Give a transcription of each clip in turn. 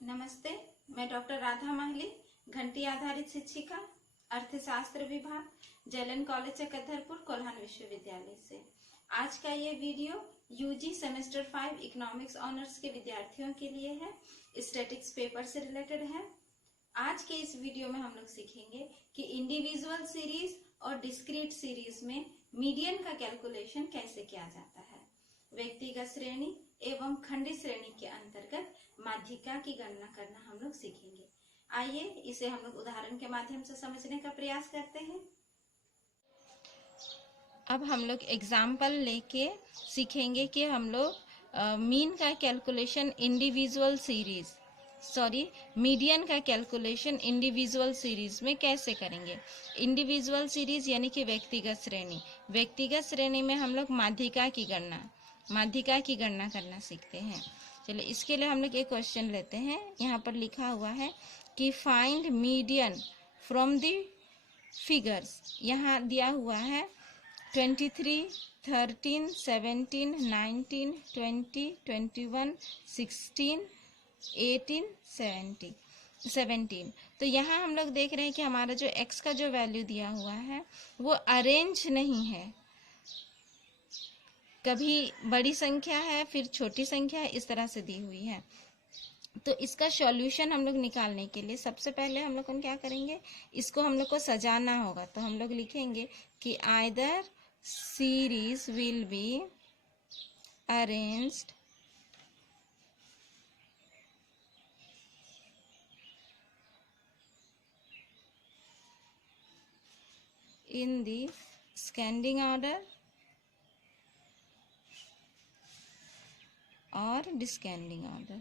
नमस्ते, मैं डॉक्टर राधा माहली, घंटी आधारित शिक्षिका, अर्थशास्त्र विभाग, जलन कॉलेज चकधरपुर, कोल्हान विश्वविद्यालय से। आज का ये video UG semester 5 economics honours के विद्यार्थियों के लिए है। स्टैटिक्स पेपर से रिलेटेड है। आज के इस वीडियो में हम लोग सीखेंगे कि इंडिविजुअल सीरीज और डिस्क्रीट सीरीज में मीडियन का कैलकुलेशन कैसे किया जाता है। व्यक्तिगत श्रेणी एवं खंडी श्रेणी के अंतर्गत माध्यिका की गणना करना हम लोग सीखेंगे। आइए इसे हम लोग उदाहरण के माध्यम से समझने का प्रयास करते हैं। अब हम लोग एग्जाम्पल लेके सीखेंगे कि हम लोग मीन का कैलकुलेशन मीडियन का कैलकुलेशन इंडिविजुअल सीरीज में कैसे करेंगे। इंडिविजुअल सीरीज यानी कि व्यक्तिगत श्रेणी में हम लोग माध्यिका की गणना करना सीखते हैं। चलिए इसके लिए हम लोग एक क्वेश्चन लेते हैं। यहाँ पर लिखा हुआ है कि find median from the figures. यहाँ दिया हुआ है 23, 13, 17, 19, 20, 21, 16, 18, 17। तो यहाँ हम लोग देख रहे हैं कि हमारा जो x का जो वैल्यू दिया हुआ है वो अरेंज नहीं है। कभी बड़ी संख्या है, फिर छोटी संख्या है, इस तरह से दी हुई है। तो इसका सॉल्यूशन हम लोग निकालने के लिए सबसे पहले हम लोग क्या करेंगे, इसको हम लोग को सजाना होगा। तो हम लोग लिखेंगे कि either series will be arranged in the ascending order और डिस्केंडिंग ऑर्डर।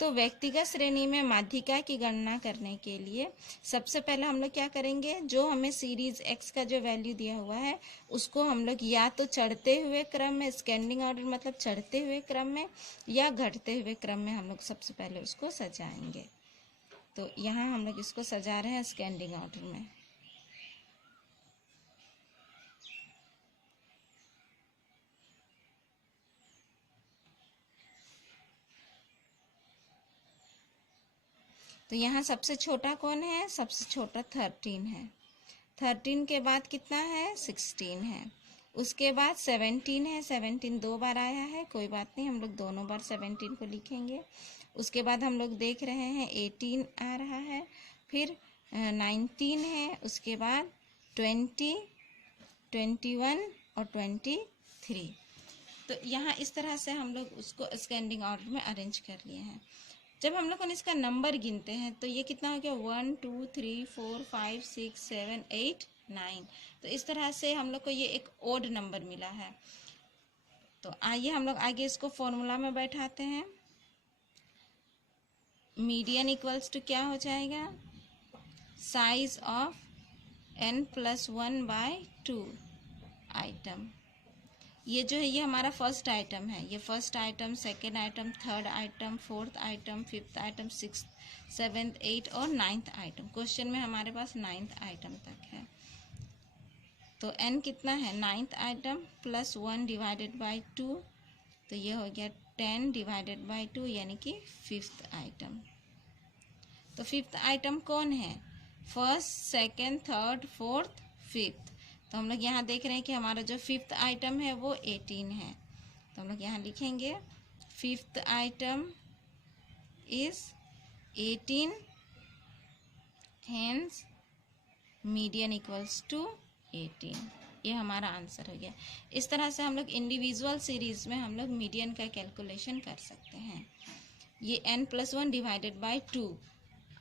तो व्यक्तिगत श्रेणी में माध्यिका की गणना करने के लिए सबसे पहले हम लोग क्या करेंगे, जो हमें सीरीज x का जो वैल्यू दिया हुआ है उसको हम लोग या तो चढ़ते हुए क्रम में, स्कैंडिंग ऑर्डर मतलब चढ़ते हुए क्रम में, या घटते हुए क्रम में हम लोग सबसे पहले उसको सजाएंगे। तो यहाँ हम लोग इसको सजा रहे हैं स्कैंडिंग ऑर्डर में। तो यहाँ सबसे छोटा कौन है, सबसे छोटा 13 है। 13 के बाद कितना है, 16 है। उसके बाद 17 है। 17 दो बार आया है, कोई बात नहीं, हम लोग दोनों बार 17 को लिखेंगे। उसके बाद हम लोग देख रहे हैं 18 आ रहा है, फिर 19 है, उसके बाद 20, 21 और 23। तो यहाँ इस तरह से हम लोग उसको स्कैंडिंग ऑर्डर में अरेंज कर लिए हैं। जब हम लोग इसका नंबर गिनते हैं तो ये कितना हो गया, 1 2 3 4 5 6 7 8 9। तो इस तरह से हम लोग को ये एक ओड नंबर मिला है। तो आइए हम लोग आगे इसको फॉर्मूला में बैठाते हैं। मीडियन इक्वल्स टू क्या हो जाएगा, साइज ऑफ n+1/2 आइटम। ये जो है ये हमारा फर्स्ट आइटम है। ये first item, second item, third item, fourth item, fifth item, sixth, seventh, 8 और 9th आइटम। क्वेश्चन में हमारे पास 9th आइटम तक है। तो n कितना है, 9th item plus 1 divided by 2, तो ये हो गया 10 डिवाइडेड बाई 2 यानी कि 5th आइटम। तो 5th आइटम कौन है, first, second, third, fourth, 5th। तो हम लोग यहाँ देख रहे हैं कि हमारा जो 5th आइटम है वो 18 है। तो हम लोग यहाँ लिखेंगे 5th item is 18, hence median equals to 18। ये हमारा आंसर हो गया। इस तरह से हम लोग इंडिविजुअल सीरीज में हम लोग मीडियन का कैलकुलेशन कर सकते हैं। ये n+1 divided by 2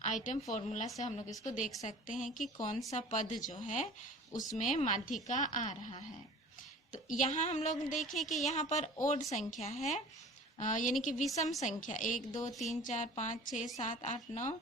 item formula से हम लोग इसको देख सकते हैं कि कौन सा पद जो है उसमें माध्यिका आ रहा है। तो यहाँ हम लोग देखें कि यहाँ पर ओड संख्या है, यानी कि विषम संख्या 1 2 3 4 5 6 7 8 9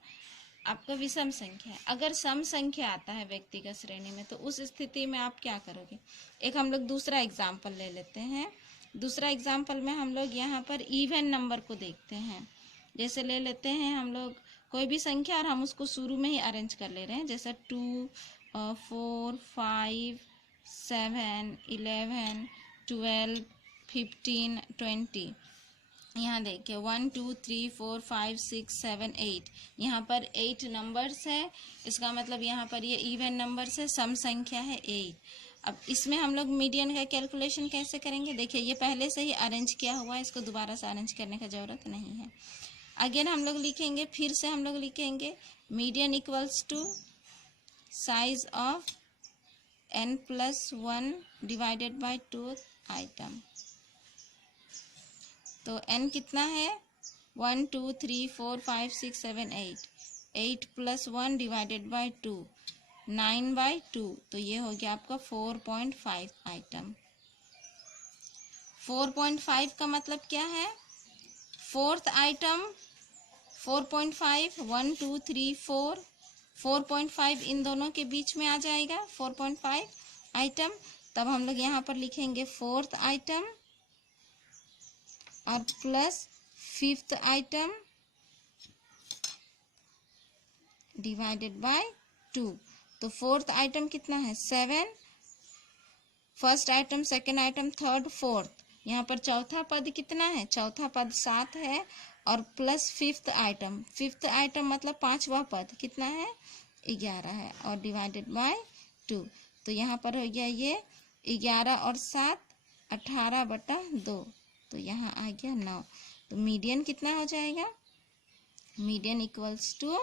आपका विषम संख्या है। अगर सम संख्या आता है व्यक्तिगत श्रेणी में तो उस स्थिति में आप क्या करोगे। एक हम लोग दूसरा एग्जाम्पल ले लेते हैं। दूसरा एग्जाम्पल में हम लोग यहाँ पर इवन नंबर को देखते हैं। जैसे ले लेते हैं हम लोग कोई भी संख्या और हम उसको शुरू में ही अरेंज कर ले रहे हैं, जैसे 2 4 5 7 11 12 15, 20। यहाँ देखिए 1 2 3 4 5 6 7 8, यहाँ पर 8 नंबर्स है, इसका मतलब यहाँ पर ये इवन नंबर्स है, सम संख्या है 8। अब इसमें हम लोग मीडियन का कैलकुलेशन कैसे करेंगे? देखिए ये पहले से ही अरेंज किया हुआ है, इसको दोबारा से अरेंज करने का ज़रूरत नहीं है। अगेन हम लोग लिखेंगे, फिर से हम लोग लिखेंगे median equals to size of n+1 divided by 2 item. तो n कितना है? 1 2 3 4 5 6 7 8, 8 + 1 डिवाइडेड बाय 2, 9/2। तो ये हो गया आपका 4.5 आइटम। 4.5 का मतलब क्या है? फोर्थ आइटम 4.5, 1 2 3 4, 4.5 इन दोनों के बीच में आ जाएगा 4.5 आइटम। तब हम लोग यहाँ पर लिखेंगे फोर्थ आइटम और plus fifth item divided by 2। तो फोर्थ आइटम कितना है? 7, first item, second item, third, fourth. यहाँ पर चौथा पद कितना है? चौथा पद 7 है और plus fifth item, fifth item मतलब पांचवा पद कितना है? 11 है और डिवाइडेड बाय 2। तो यहाँ पर हो गया ये 11 और 7 18/2, तो यहाँ आ गया 9। तो मीडियन कितना हो जाएगा? मीडियन इक्वल्स टू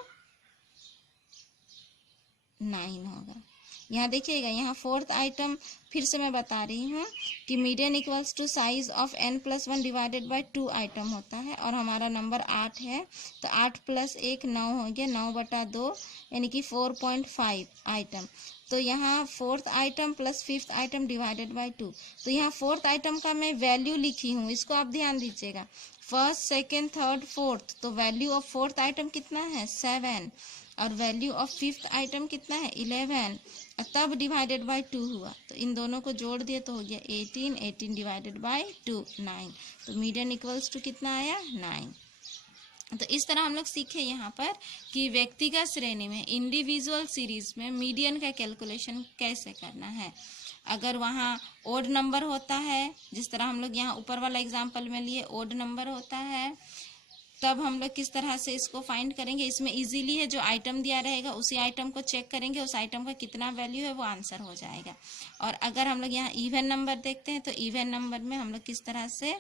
9 होगा। यहाँ देखिएगा, यहाँ फोर्थ आइटम फिर से मैं बता रही हूँ कि median equals to size of n+1 divided by 2 item होता है और हमारा नंबर 8 है। तो 8 + 1 9 हो गया, 9/2 यानी कि 4.5 आइटम। तो यहाँ fourth item plus fifth item divided by 2। तो यहाँ फोर्थ आइटम का मैं वैल्यू लिखी हूँ, इसको आप ध्यान दीजिएगा। फर्स्ट, सेकेंड, थर्ड, फोर्थ, तो वैल्यू ऑफ फोर्थ आइटम कितना है? 7 और वैल्यू ऑफ फिफ्थ आइटम कितना है? 11, तब डिवाइडेड बाय 2 हुआ। तो इन दोनों को जोड़ दिए तो हो गया 18, 18 डिवाइडेड बाय 2 9। तो मीडियन इक्वल्स टू कितना आया? 9। तो इस तरह हम लोग सीखे यहाँ पर कि व्यक्तिगत श्रेणी में इंडिविजुअल सीरीज में मीडियन का कैलकुलेशन कैसे करना है। अगर वहाँ ओड नंबर होता है, जिस तरह हम लोग यहाँ ऊपर वाला एग्जाम्पल में लिए ओड नंबर होता है, तब हम लोग किस तरह से इसको फाइंड करेंगे? इसमें इजीली है, जो आइटम दिया रहेगा उसी आइटम को चेक करेंगे, उस आइटम का कितना वैल्यू है वो आंसर हो जाएगा। और अगर हम लोग यहाँ इवन नंबर देखते हैं तो इवन नंबर में हम लोग किस तरह से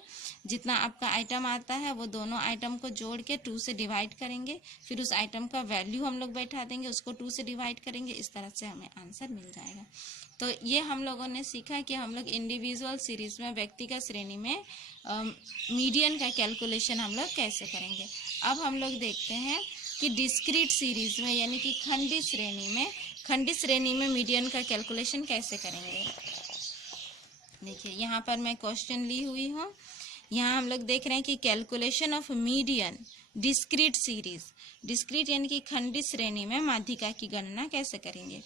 जितना आपका आइटम आता है वो दोनों आइटम को जोड़ के 2 से डिवाइड करेंगे, फिर उस आइटम का वैल्यू हम लोग बैठा देंगे, उसको 2 से डिवाइड करेंगे, इस तरह से हमें आंसर मिल जाएगा। तो ये हम लोगों ने सीखा कि हम लोग इंडिविजुअल सीरीज में व्यक्तिगत श्रेणी में मीडियन का कैलकुलेशन हम लोग कैसे करेंगे। अब हम लोग देखते हैं कि डिस्क्रीट सीरीज में यानी कि खंडित श्रेणी में मीडियन का कैलकुलेशन कैसे करेंगे। देखिए यहाँ पर मैं क्वेश्चन ली हुई हूँ। यहाँ हम लोग देख रहे हैं कि calculation of median discrete series, discrete यानी कि खंडित श्रेणी में माध्यिका की गणना कैसे करेंगे।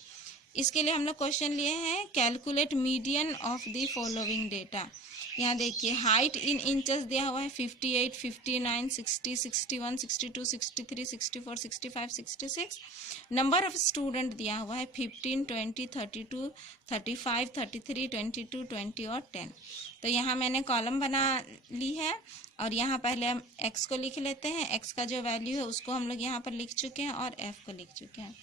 इसके लिए हम लोग क्वेश्चन लिए हैं, calculate median of the following data. यहाँ देखिए हाइट इन इंचेस दिया हुआ है 58, 59, 60, 61, 62, 63, 64, 65, 66। नंबर ऑफ स्टूडेंट दिया हुआ है 15, 20, 32, 35, 33, 22, 20 और 10। तो यहाँ मैंने कॉलम बना ली है और यहाँ पहले हम x को लिख लेते हैं। x का जो वैल्यू है उसको हम लोग यहाँ पर लिख चुके हैं और f को लिख चुके हैं।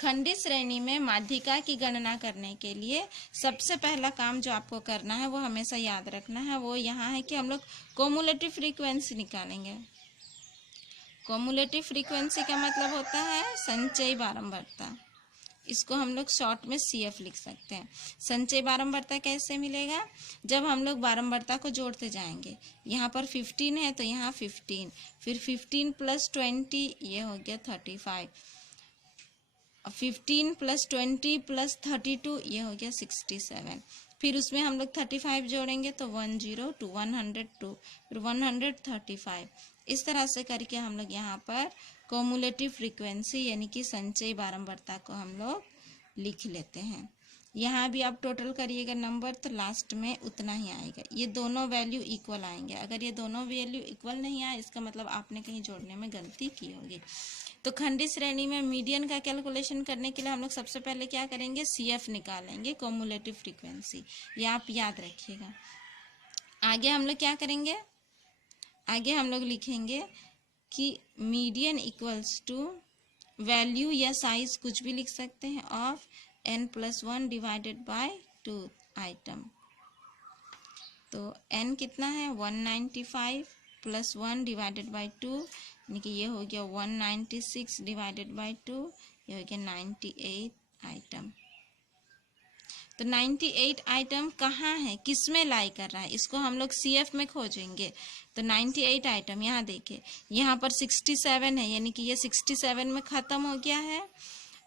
खंडित श्रेणी में माध्यिका की गणना करने के लिए सबसे पहला काम जो आपको करना है वो हमेशा याद रखना है, वो यहाँ है कि हम लोग कोमुलेटिव फ्रीक्वेंसी निकालेंगे। कोमुलेटिव फ्रीक्वेंसी का मतलब होता है संचयी बारंबारता। इसको हम लोग शॉर्ट में CF लिख सकते हैं। संचयी बारंबारता कैसे मिलेगा? जब हम लोग बारंबारता को जोड़ते जाएंगे। यहाँ पर 15 है तो यहाँ 15, फिर 15 + 20 ये हो गया 35, 15 + 20 + 32 ये हो गया 67, फिर उसमें हम लोग 35 जोड़ेंगे तो 102, 102, फिर 135। इस तरह से करके हम लोग यहाँ पर कोमुलेटिव फ्रीक्वेंसी यानी कि संचयी बारंबारता को हम लोग लिख लेते हैं। यहाँ भी आप टोटल करिएगा नंबर तो लास्ट में उतना ही आएगा। ये दोनों वैल्यू इक्वल आएंगे। अगर ये दोनों वैल्यू इक्वल नहीं आए इसका मतलब आपने कहीं जोड़ने में गलती की होगी। तो खंडित श्रेणी में मीडियन का कैलकुलेशन करने के लिए हम लोग सबसे पहले क्या करेंगे? CF निकालेंगे, कोमुलेटिव फ्रीक्वेंसी। ये आप याद रखिएगा। आगे हम लोग क्या करेंगे, आगे हम लोग लिखेंगे कि मीडियन इक्वल्स टू वैल्यू या साइज कुछ भी लिख सकते हैं of n+1 divided by 2 item. तो n कितना है 195 + 1 डिवाइडेड बाय 2, यानी कि ये हो गया 196 डिवाइडेड बाय 2, ये हो गया 98 आइटम। तो 98 आइटम कहाँ है, किस में लाई कर रहा है, इसको हम लोग CF में खोजेंगे। तो 98 आइटम यहाँ देखिए, यहाँ पर 67 है, यानी कि ये 67 में ख़त्म हो गया है,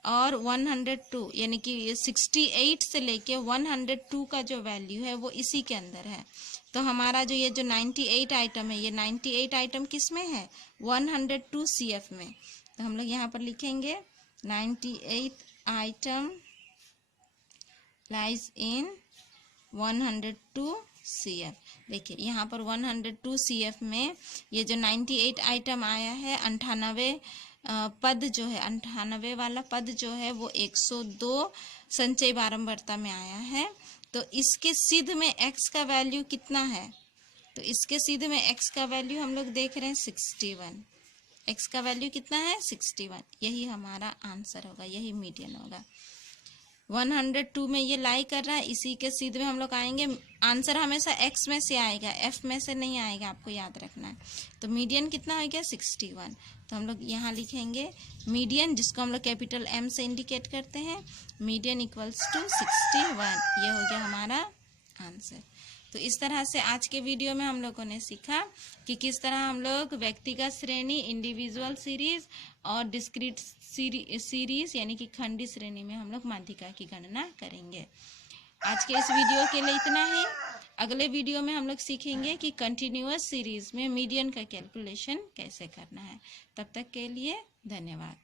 और 102 यानी कि 68 से लेके 102 का जो वैल्यू है वो इसी के अंदर है। तो हमारा जो ये जो 98 आइटम है, ये 98 आइटम किस में है, 102 CF में। तो हम लोग यहाँ पर लिखेंगे 98 आइटम लाइज इन 102 CF। देखिए यहाँ पर 102 CF में ये जो 98 आइटम आया है, 98 पद जो है, 98 वाला पद जो है वो 102 संचय बारंबारता में आया है। तो इसके सिद्ध में x का वैल्यू कितना है, तो इसके सिद्ध में x का वैल्यू हम लोग देख रहे हैं 61। x का वैल्यू कितना है 61, यही हमारा आंसर होगा, यही मीडियन होगा। 102 में ये लाई कर रहा है, इसी के सिद्ध में हम लोग आएंगे। आंसर हमेशा x में से आएगा, f में से नहीं आएगा, आपको याद रखना है। तो मीडियन कितना हो गया 61। तो हम लोग यहाँ लिखेंगे मीडियन, जिसको हम लोग कैपिटल M से इंडिकेट करते हैं, मीडियन इक्वल्स टू 61। ये हो गया हमारा आंसर। तो इस तरह से आज के वीडियो में हम लोगों ने सीखा कि किस तरह हम लोग व्यक्तिगत श्रेणी, इंडिविजुअल सीरीज और डिस्क्रीट सीरीज यानी कि खंडी श्रेणी में हम लोग माध्यिका की गणना करेंगे। आज के इस वीडियो के लिए इतना ही। अगले वीडियो में हम लोग सीखेंगे कि कंटिन्यूअस सीरीज में मीडियन का कैलकुलेशन कैसे करना है। तब तक के लिए धन्यवाद।